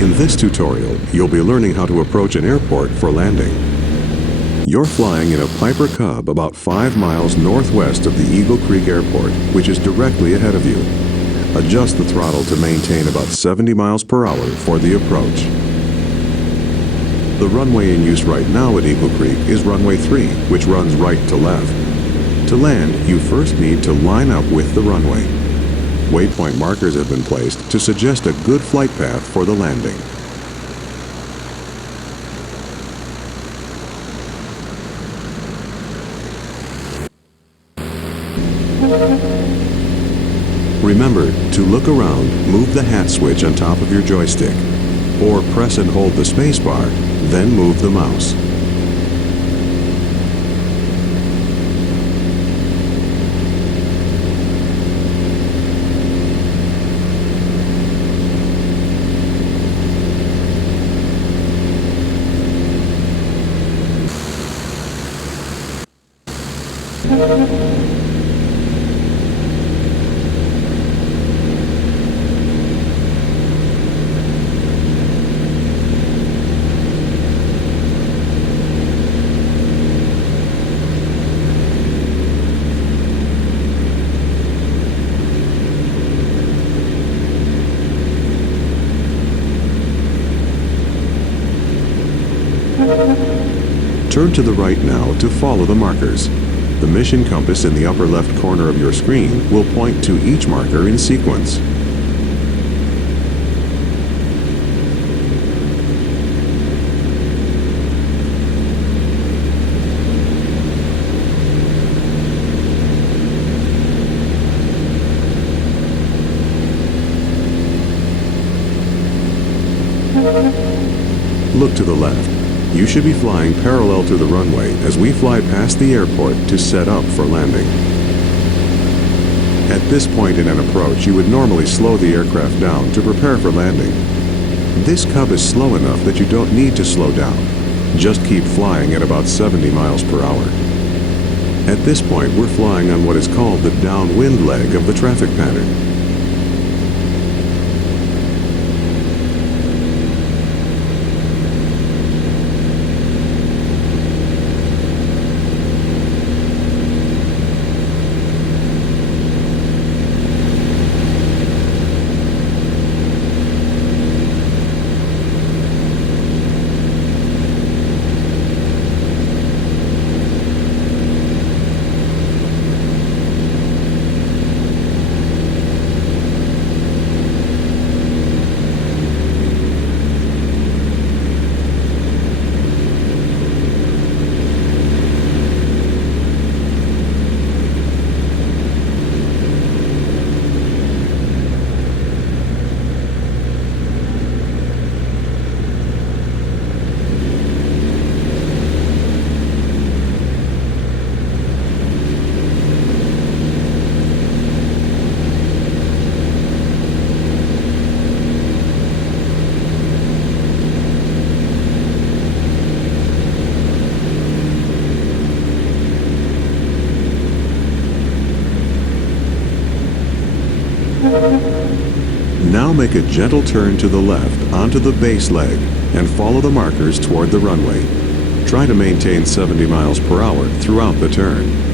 In this tutorial, you'll be learning how to approach an airport for landing. You're flying in a Piper Cub about 5 miles northwest of the Eagle Creek Airport, which is directly ahead of you. Adjust the throttle to maintain about 70 miles per hour for the approach. The runway in use right now at Eagle Creek is runway 3, which runs right to left. To land, you first need to line up with the runway. Waypoint markers have been placed to suggest a good flight path for the landing. Remember to look around, move the hat switch on top of your joystick, or press and hold the spacebar, then move the mouse. Turn to the right now to follow the markers. The mission compass in the upper left corner of your screen will point to each marker in sequence. Look to the left. You should be flying parallel to the runway as we fly past the airport to set up for landing. At this point in an approach, you would normally slow the aircraft down to prepare for landing. This Cub is slow enough that you don't need to slow down. Just keep flying at about 70 miles per hour. At this point, we're flying on what is called the downwind leg of the traffic pattern. Now make a gentle turn to the left onto the base leg and follow the markers toward the runway. Try to maintain 70 miles per hour throughout the turn.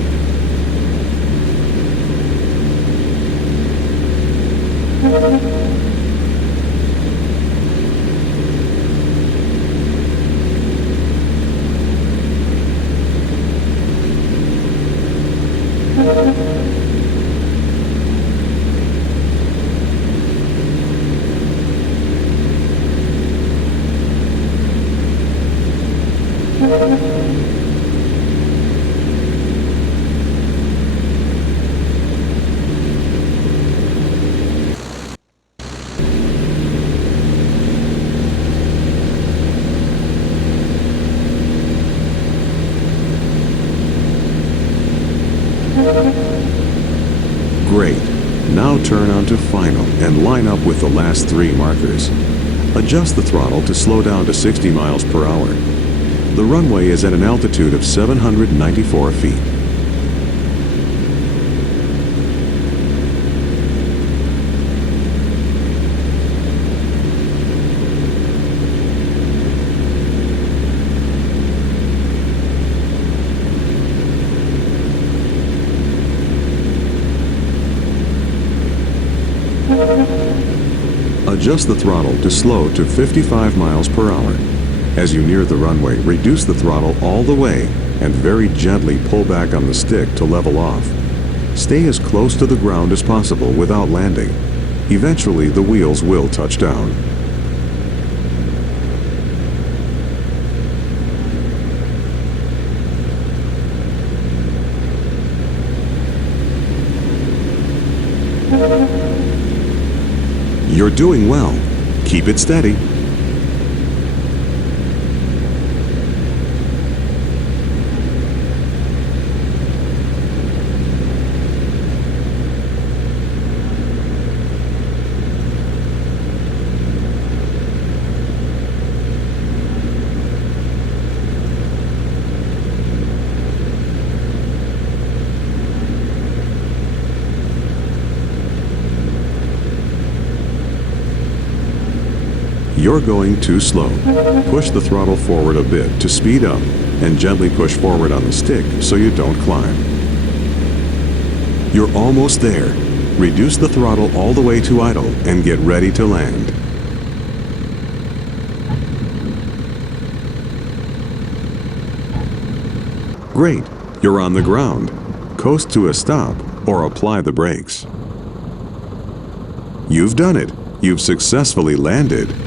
Great. Now turn onto final and line up with the last 3 markers. Adjust the throttle to slow down to 60 miles per hour. The runway is at an altitude of 794 feet. adjust the throttle to slow to 55 miles per hour. As you near the runway, reduce the throttle all the way and very gently pull back on the stick to level off. Stay as close to the ground as possible without landing. Eventually, the wheels will touch down. You're doing well. Keep it steady. You're going too slow. Push the throttle forward a bit to speed up and gently push forward on the stick so you don't climb. You're almost there. Reduce the throttle all the way to idle and get ready to land. Great, you're on the ground. Coast to a stop or apply the brakes. You've done it. You've successfully landed.